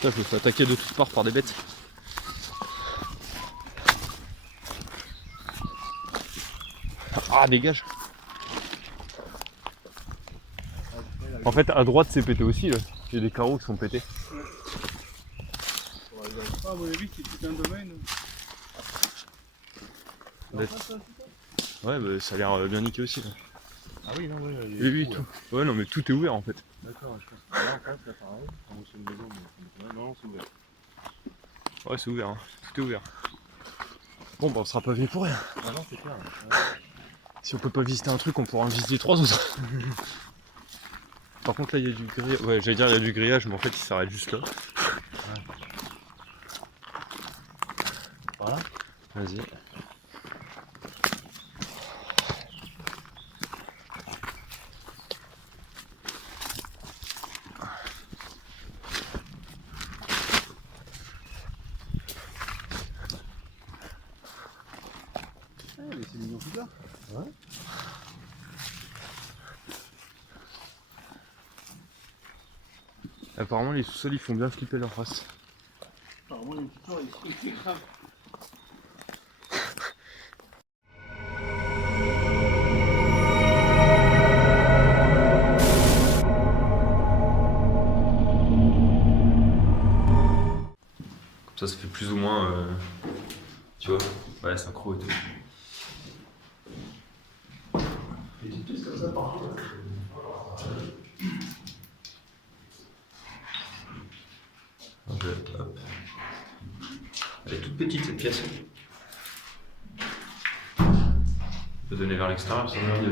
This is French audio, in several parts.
Putain, je me fais attaquer de toutes parts par des bêtes. Ah, dégage. En fait, à droite, c'est pété aussi, là. Il y a des carreaux qui sont pétés. Ah, mon avis, c'est tout un domaine. Ouais, bah, ça a l'air bien niqué aussi, là. Ah oui, non, ouais. Oui, tout. Ouais, non, mais tout est ouvert, en fait. D'accord, je pense. Là, en face, là, pareil. Enfin, c'est une maison, mais non, c'est ouvert. Ouais, c'est ouvert, hein. Tout est ouvert. Bon, bah, on sera pas venu pour rien. Ah non, c'est clair. Si on peut pas visiter un truc, on pourra en visiter 3 autres. Par contre, là, il y a du grillage. Ouais, j'allais dire, il y a du grillage, mais en fait, il s'arrête juste là. Voilà. Vas-y. Mais c'est mignon tout ça. Ouais. Apparemment, les sous-sols, ils font bien flipper leur race. Apparemment, les petits tours, ils grave. Ça fait plus ou moins. Tu vois? Ouais, c'est un croc et tout. Et c'est tous comme ça partout. Donc, hop. Elle est toute petite cette pièce. On peut donner vers l'extérieur, ça va bien.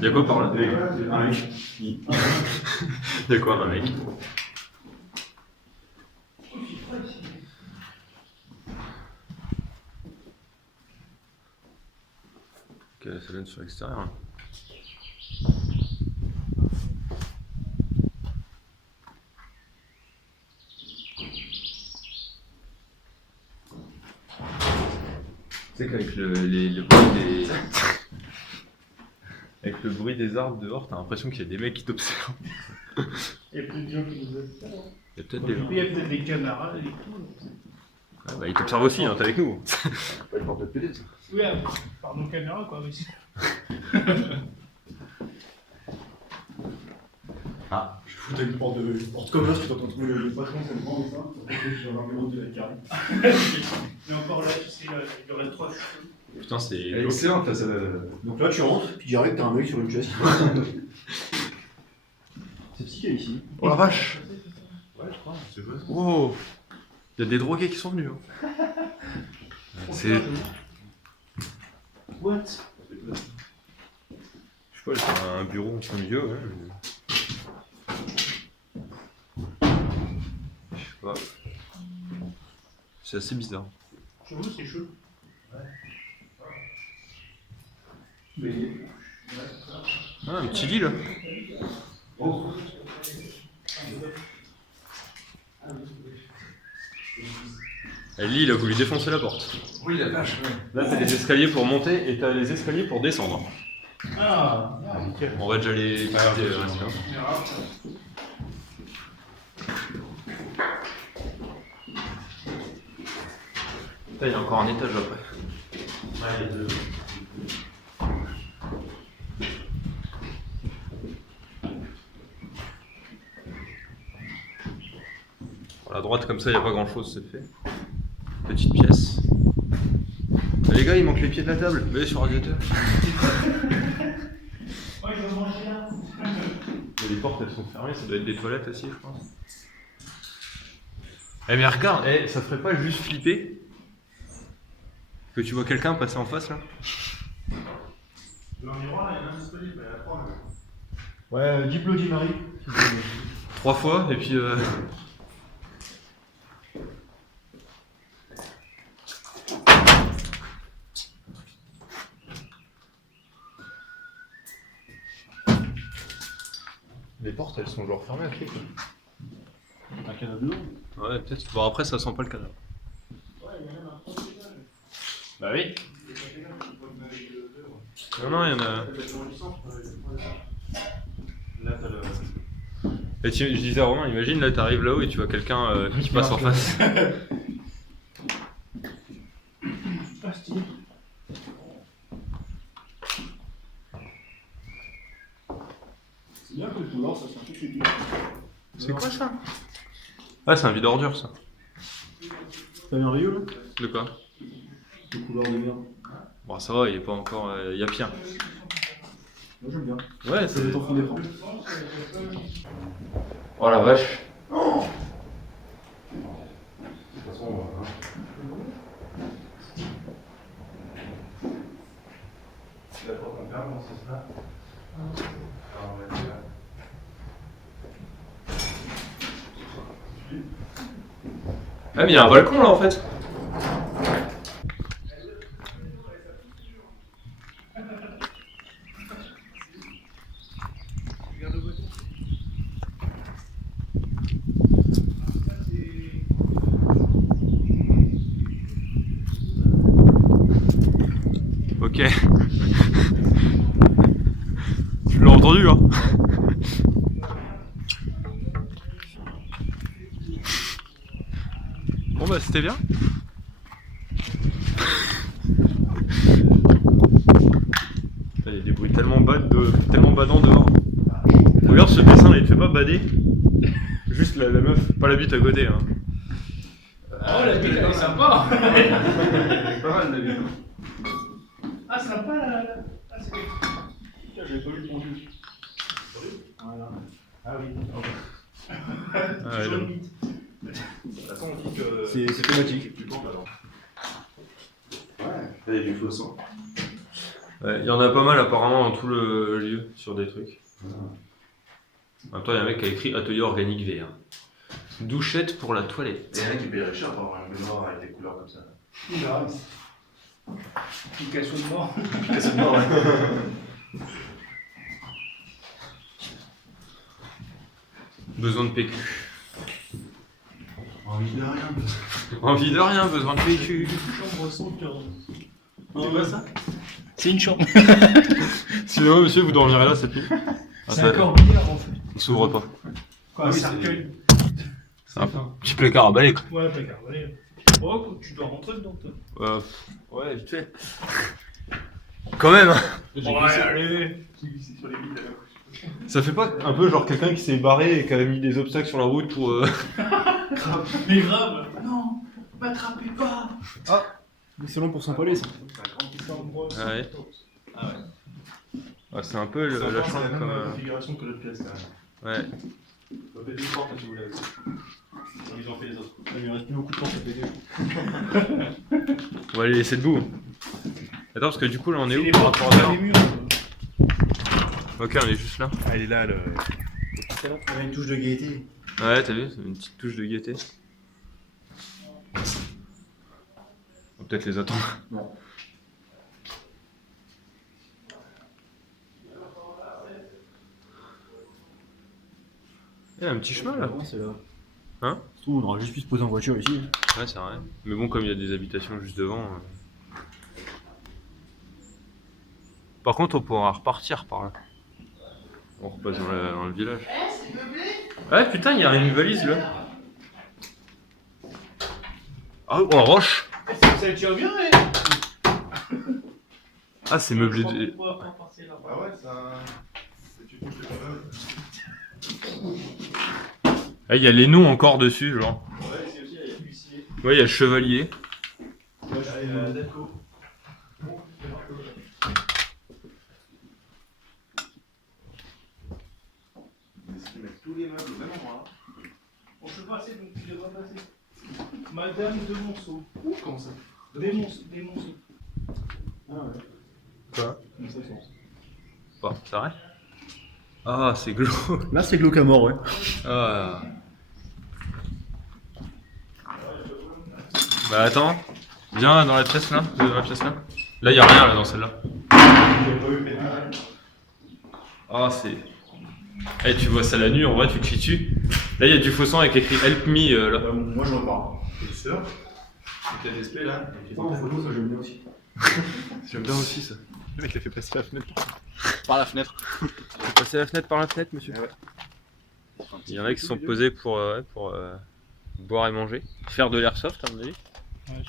Y'a quoi par là? Un mec. Y'a quoi un mec? Ok, ça donne sur l'extérieur. Tu sais qu'avec le bruit des... Avec le bruit des arbres dehors, t'as l'impression qu'il y a des mecs qui t'observent. Il y a peut-être des gens qui nous observent. Il y a peut-être des gens. Il y a peut-être des camarades et tout. Ah bah, ils t'observent aussi, hein, t'es avec nous. Pas le porte de ça. Oui, par nos caméras, quoi. Mais Ah. Je foutais une porte-commerce, tu t'entends trouver le patron, c'est le grand et ça. J'ai un argument de la carré. Mais encore là, tu sais, il y aurait 3 cheveux. Putain, c'est... Elle est excellente, là, ça. Donc là, tu rentres, puis direct, t'as un mec sur une chaise qui passe. C'est psyché ici. Oh la vache! Ouais, je crois, c'est vrai. Oh! Il y a des drogués qui sont venus. Hein. C'est... What? Je sais pas, c'est un bureau en plein milieu, ouais. Je sais pas. C'est assez bizarre. Je vous, c'est chaud. Ah, un petit lit là. Oh. Et lui, il a voulu défoncer la porte. Oui, la vache, ouais. Là, t'as les escaliers pour monter et t'as les escaliers pour descendre. Ah, nickel. On va déjà les visiter. Il y a encore un étage après. Ouais, il y a deux. À droite, comme ça, il n'y a pas grand chose, c'est fait. Petite pièce. Ah, les gars, il manque les pieds de la table. Venez sur l'ordinateur. Ouais, je vais manger là. Les portes, elles sont fermées, ça doit être des toilettes aussi, je pense. Eh, mais regarde, ça ferait pas juste flipper que tu vois quelqu'un passer en face là? Dans le miroir, là, il y en a un disponible, mais à 3 là. Ouais, Diplo Marie. 3 fois, et puis. Les portes, elles sont genre fermées à clé quoi. Un cadavre dedans. Ouais, peut-être. Bon, après, ça sent pas le cadavre. Ouais, il y en a un premier étage. Bah oui. Il y a quelqu'un qui peut me mettre le 2, ouais. Non, il y en a. Là, t'as le. Et je disais à Romain, imagine là, t'arrives là-haut et tu vois quelqu'un qui passe en face. Ah, stylé. C'est bien que le couloir, ça soit tout cuit. C'est quoi ça? Ah, c'est un vide ordure ça. C'est merveilleux là? De quoi? Le couloir de merde. Bon, ça va, il est pas encore. Il y a pire. Moi j'aime bien. Ouais, Ça met en fond d'écran. Oh la vache. De toute façon, on va. C'est la porte qu'on ferme, non, c'est ça? Alors, on va être là. Ah, mais il y a un balcon là en fait. Ok. Tu l'as entendu hein? Bon bah c'était bien. Il y a des bruits tellement badants dehors. Regarde ce dessin là, il te fait pas bader. Juste la meuf, pas la bite à côté hein. Oh la bite elle est sympa. Pas mal, David. Ah sympa là. Ah, c'est... J'avais pas vu le conduit. Voilà. Ah oui. Ah, ouais, là. De toute façon, on dit que. C'est thématique. Tu penses alors. Ouais, il y a du faux sang. Ouais, il y en a pas mal apparemment dans tout le lieu sur des trucs. En même temps, il y a un mec qui a écrit atelier organique V. Hein. Douchette pour la toilette. Il y en a qui payeraient cher pour avoir une baignoire avec des couleurs comme ça. Application de mort. C'est mort, ouais. Besoin de PQ. Envie de rien. Envie de rien, besoin de PQ. Chambre 140. C'est quoi ça? C'est une chambre. Sinon, monsieur, vous dormirez là, c'est tout. C'est un corbillard en fait. Il s'ouvre pas. Quoi, un cercueil. C'est un petit placard à balai quoi. Ouais, pas carré. Oh, tu dois rentrer dedans toi. Ouais, vite fait. Quand même hein. Ouais, allez. J'ai glissé sur les billes là. Ça fait pas un peu genre quelqu'un qui s'est barré et qui a mis des obstacles sur la route pour... Mais grave. Non, m'attrapez pas. Mais c'est long pour s'empaler ça. Ah ouais. Ah ouais. Ah, c'est un peu la C'est chambre la comme... même configuration que l'autre pièce quand même. Ouais. On peut péter une porte si vous voulez. Ils ont fait les autres. Il me reste plus beaucoup de temps à péter. On va les laisser debout. Attends, parce que du coup là on est où Les par portes, rapport à ça? les murs. Ok, on est juste là. Ah, il est là le. Il y a une touche de gaieté. Ouais, t'as vu, c'est une petite touche de gaieté. On va peut-être les attendre. Non. Il y a un petit chemin là. C'est là. Hein? On aurait juste pu se poser en voiture ici. Ouais, c'est vrai. Mais bon, comme il y a des habitations juste devant. Par contre, on pourra repartir par là. On repasse dans le village. Ouais, putain, il y a une valise là. Ah, oh, roche! Ça tire bien, mais. Ah, c'est meublé de. Ah ouais, ça. Tu touches le câble. Ah, il y a les noms encore dessus, genre. Ouais, ici aussi, il y a l'huissier. Ouais, il y a le chevalier. Ouais, il y a Delco. Ils mettent tous les meubles au même endroit. On peut passer, donc tu devras passer. Madame de Monceau. Comment ça? Des Monceaux. Ah ouais. Quoi? Comme ça, sens. Bon, c'est vrai? Ah, c'est glauque. Là, c'est glauque à mort, ouais. Ah. Bah attends, viens dans la pièce là, dans la pièce là. Là y a rien là dans celle-là. Ah c'est. Eh tu vois ça la nuit en vrai tu te chies dessus. Là y a du faux sang avec écrit Help Me là. Moi, je repars. Et tu sors. Et t'as des displays là. Et tu En photo, ça j'aime bien aussi. J'aime bien aussi ça. Le mec, il a fait passer la fenêtre. Par la fenêtre. Passer la fenêtre par la fenêtre, monsieur. Ah ouais. Il y en a qui se sont posés pour boire et manger. Faire de l'airsoft, à mon avis. Ouais,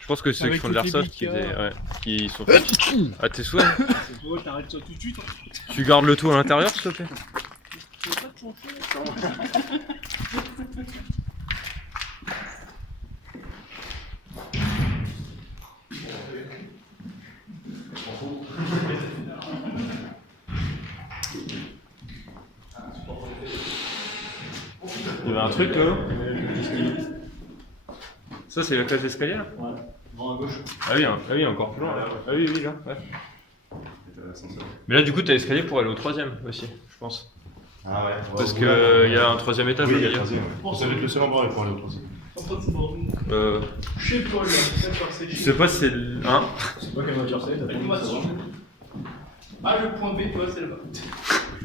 Je pense que ceux qui Avec font de toutes les l'airsoft, qui, bicards. qui sont à tes souhaits. c'est toi, t'arrêtes ça tout de suite. Hein. Tu gardes le tout à l'intérieur, s'il te plaît. Tu veux pas te changer Il y avait un truc là. Ça, c'est la cage d'escalier là. Ouais. Grand à gauche. Ah oui, hein. Ah oui, encore plus loin là. Ah oui, oui, là. Ouais. L'ascenseur. Mais là, du coup, t'as l'escalier pour aller au troisième aussi, je pense. Ah ouais. Parce qu'il y a un troisième étage Oui, au il y a le milieu. troisième. Ouais. Ça va être le seul endroit pour aller au troisième. En train de se border. Euh, Chez Paul, là, c'est ça par c'est je sais pas si c'est le 1. C'est pas quelle voiture c'est, t'as pas Animation. Ah, le point B, toi, c'est là-bas.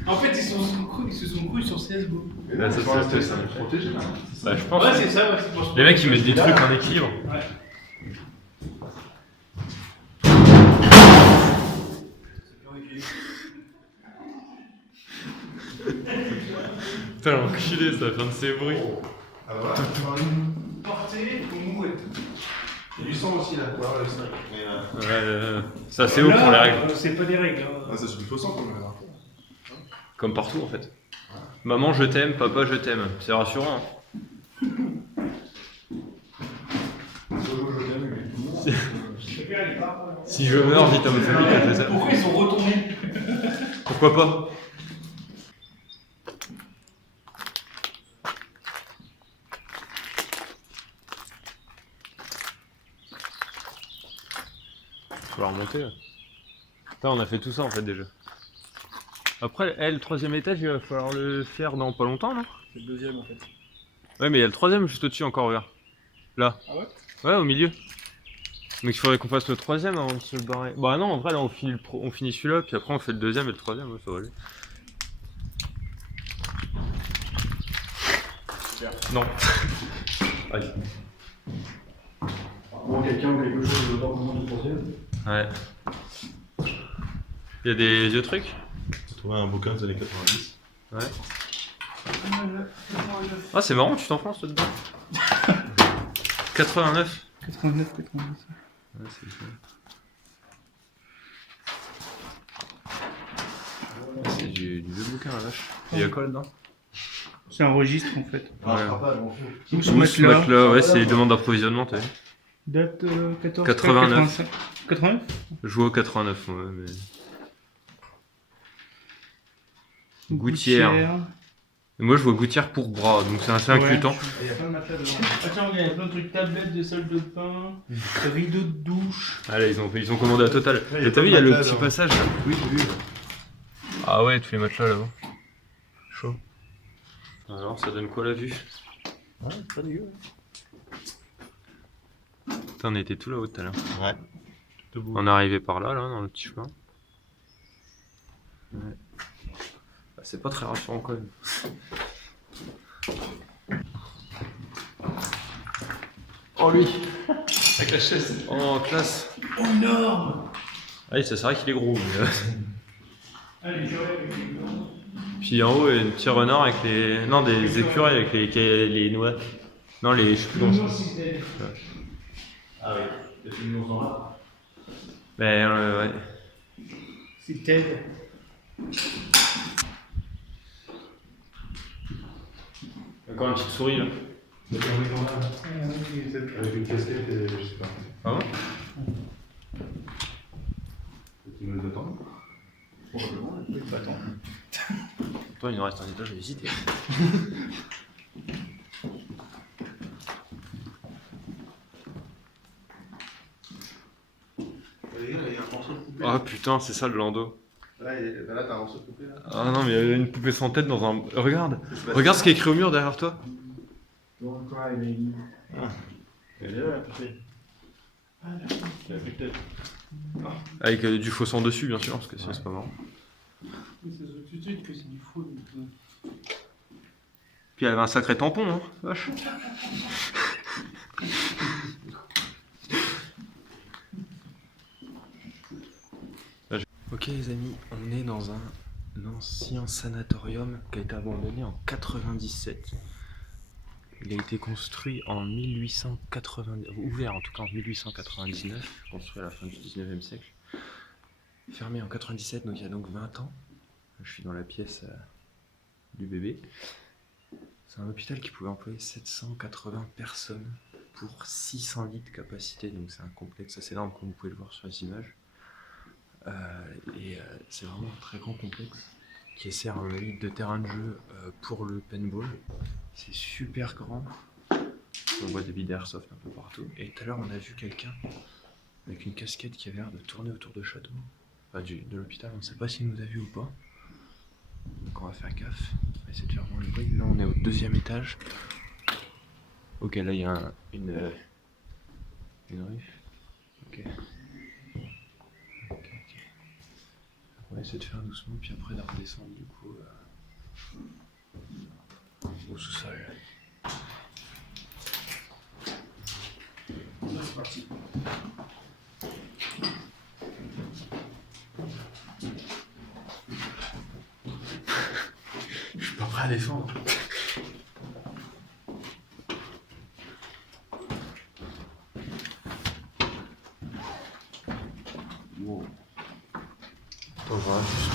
En fait, ils se sont crus sur CSGO. Là, ça, c'est ça. protégé là. Bah, je pense. Ouais, c'est ça, ouais, c'est pour ça. Les mecs, ils mettent des trucs en équilibre. Ouais. Putain, l'enculé, ça fait un de ces bruits. Ah bah voilà. Portée ou mouette. Il y a du sang aussi là. Ouais, le sang. C'est assez haut pour les règles. C'est pas des règles. Ah, ça c'est du faux sang quand même. Comme partout en fait. Maman, je t'aime, papa, je t'aime. C'est rassurant. Hein. Si je meurs, dites à ma famille qu'elle fait ça. Pourquoi ils sont retournés? Pourquoi pas? Faut la remonter là. Putain, on a fait tout ça en fait déjà. Après, le troisième étage, il va falloir le faire dans pas longtemps, non? C'est le deuxième en fait. Ouais, mais il y a le troisième juste au-dessus encore, regarde. Là. Ah ouais? Ouais, au milieu. Donc il faudrait qu'on fasse le troisième avant de se barrer. Bah non, en vrai, là on finit celui-là, puis après on fait le deuxième et le troisième, ouais, ça va aller. Non. Aïe. Bon, quelqu'un ou quelque chose de l'ordre du troisième. Ouais. Il y a des vieux trucs? J'ai trouvé un bouquin des années 90. Ouais. Ah, c'est marrant, tu t'enfonces là-dedans. 89. 89, 90. Ouais, c'est ça. C'est du vieux bouquin, la vache. Il y a quoi là-dedans? C'est un registre en fait. Ah, Ouais. je crois pas, je m'en fous. Où ce Ce matelas matelas, ouais, c'est les demandes d'approvisionnement, t'as vu. Date 14 89. 85. 89. Je joue au 89, ouais, mais. Gouttière. Et moi je vois Gouttière pour bras, donc c'est assez inquiétant. Il y a plein de matelas dedans. Attends, il y a plein de trucs, tablettes de salle de bain, rideaux de douche. Ah là, ils ont commandé à Total. Ouais, il y a Et t'as pas vu, de il y a le matelas, petit là. passage là. Oui, j'ai vu. Ah ouais, tous les matelas là-bas. Chaud. Alors, ça donne quoi la vue? Ouais, c'est pas dégueu. Putain, on était tout là-haut tout à l'heure. Ouais. Debout. On est arrivé par là, dans le petit chemin. Ouais. Bah, c'est pas très rassurant quand même. Oh lui! Avec la chaise. Oh, classe! Oh, énorme. Ah oui, ça c'est vrai qu'il est gros. Mais, Allez, j'aurais avec les gants. Puis en haut, il y a un petit renard avec les. Non, des écureuils avec les noix. Non, les. Je sais plus comment ça. Non, c'est Ah oui. Il y a une dans là. Mais ouais. C'est Ted. Encore une petite souris là. Il y a un mec dans là. Avec une casquette et je sais pas. Ah bon? Tu nous attends? Probablement, oui, bah attends. Toi, il nous reste un étage à visiter. Les gars, il y a un morceau de poupée. Ah putain, c'est ça le landau. Là, t'as un morceau de poupée là. Ah non, mais il y a une poupée sans tête dans un. Regarde! Regarde ce qui est écrit au mur derrière toi. Don't cry, baby. Ah. Elle est là, la poupée. Ah, elle a plus de tête. Avec du faux sang dessus, bien sûr, parce que sinon c'est pas marrant. Ça se voit tout de suite que c'est du faux. Puis elle avait un sacré tampon, hein, vache. Là, Ok les amis, on est dans un ancien sanatorium qui a été abandonné en 97. Il a été construit en 1890, ouvert en tout cas en 1899, construit à la fin du 19e siècle. Fermé en 97, donc il y a donc 20 ans. Je suis dans la pièce du bébé. C'est un hôpital qui pouvait employer 780 personnes pour 600 lits de capacité, donc c'est un complexe assez énorme comme vous pouvez le voir sur les images. C'est vraiment un très grand complexe qui sert à de terrain de jeu pour le paintball. C'est super grand. On voit des billes d'airsoft un peu partout. Et tout à l'heure, on a vu quelqu'un avec une casquette qui avait l'air de tourner autour de château, enfin de l'hôpital. On ne sait pas s'il nous a vu ou pas. Donc on va faire gaffe. On va essayer de faire moins le bruit. Là, on est au 2e étage. Ok, là, il y a une rue. Ok. On va essayer de faire doucement, puis après de redescendre du coup au sous-sol. C'est parti. Je suis pas prêt à descendre. Wow. Attends, voilà, juste.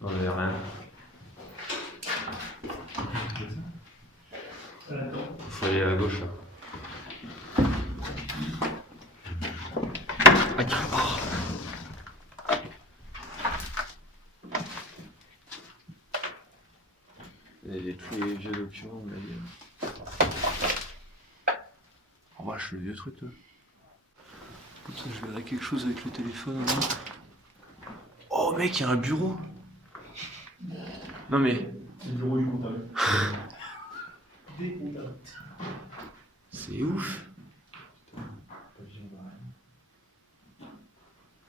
Non, il n'y a rien. Faut aller à gauche là. Ah, carrément. Il y a tous les vieux documents, on a dit. Oh vache, le vieux truc là. Comme ça, je verrai quelque chose avec le téléphone. Hein. Oh mec, il y a un bureau. Non mais. Le bureau du comptable. Des comptables. C'est ouf.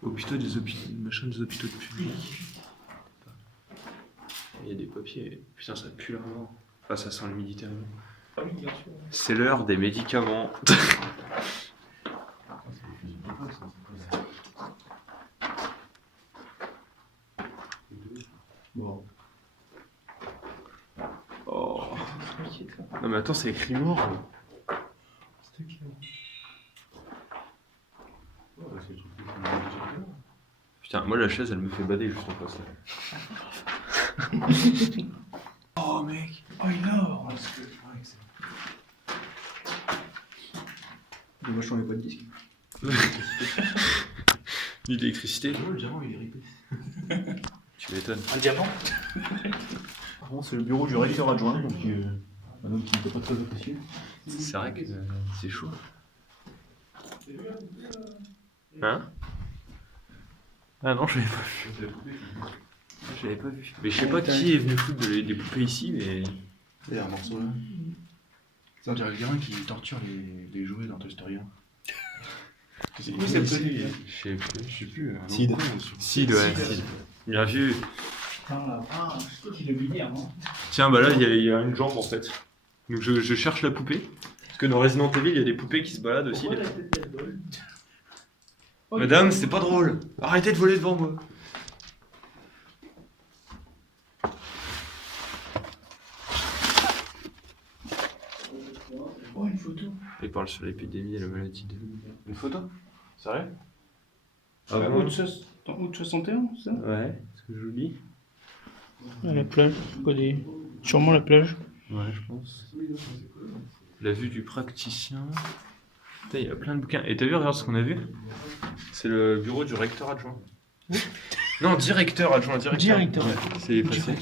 Hôpitaux des hôpitaux, machin des hôpitaux de public. Il y a des papiers. Putain, ça pue la mort. Enfin, ça sent le médicament. Ah oui, bien sûr. C'est l'heure des médicaments. Bon. Oh. Non mais attends, c'est écrit mort. C'était clair. Putain, moi la chaise elle me fait bader juste en face là. Oh mec. Oh, il a. Dommage qu'on n'ait pas de disque. L'électricité. Oh, le diamant il est ripé. Tu m'étonnes. Un diamant. Par contre, c'est le bureau du recteur adjoint, donc un homme qui n'était pas très apprécié. C'est vrai que c'est chaud. Hein? Ah non, je l'avais pas vu. Je l'avais pas vu. Mais je sais pas qui est venu foutre des poupées ici, mais. Il y a un morceau là. C'est un dirait quelqu'un qui torture les jouets dans Toy Story 1. Oui, c'est connu. Je sais plus. Sid. Sid, ouais. Sid. Bien vu. Ah, c'est toi qui l'as vu hier, non? Tiens, bah là, il y a une jambe en fait. Donc je cherche la poupée. Parce que dans Resident Evil, il y a des poupées qui se baladent aussi. Pourquoi la tête elle vole? Madame, c'est pas drôle. Arrêtez de voler devant moi. Oh, une photo. Il parle sur l'épidémie et la maladie de... Une photo? Sérieux? Ah En bon? août 61, c'est ça? Ouais, est-ce que j'oublie? À la plage. Sûrement la plage. Ouais, je pense. La vue du praticien. Putain, il y a plein de bouquins. Et t'as vu, regarde ce qu'on a vu? C'est le bureau du recteur adjoint. Non, directeur adjoint. Directeur. Ouais, c'est effacé.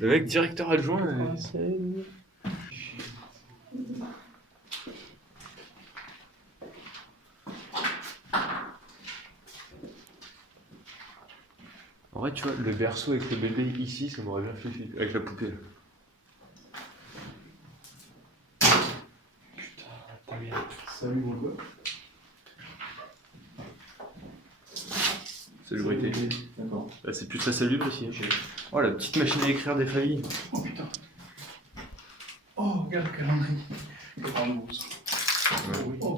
Le mec, directeur adjoint. En vrai, tu vois, le berceau avec le bébé ici, ça m'aurait bien fait flipper. Avec la poupée. Salut, mon gars. Salubrité. D'accord. Bah, c'est plus très salubre aussi. Hein. Oh, la petite machine à écrire des familles. Oh putain. Oh, regarde le calendrier. C'est pas nouveau ça. Ouais. Oh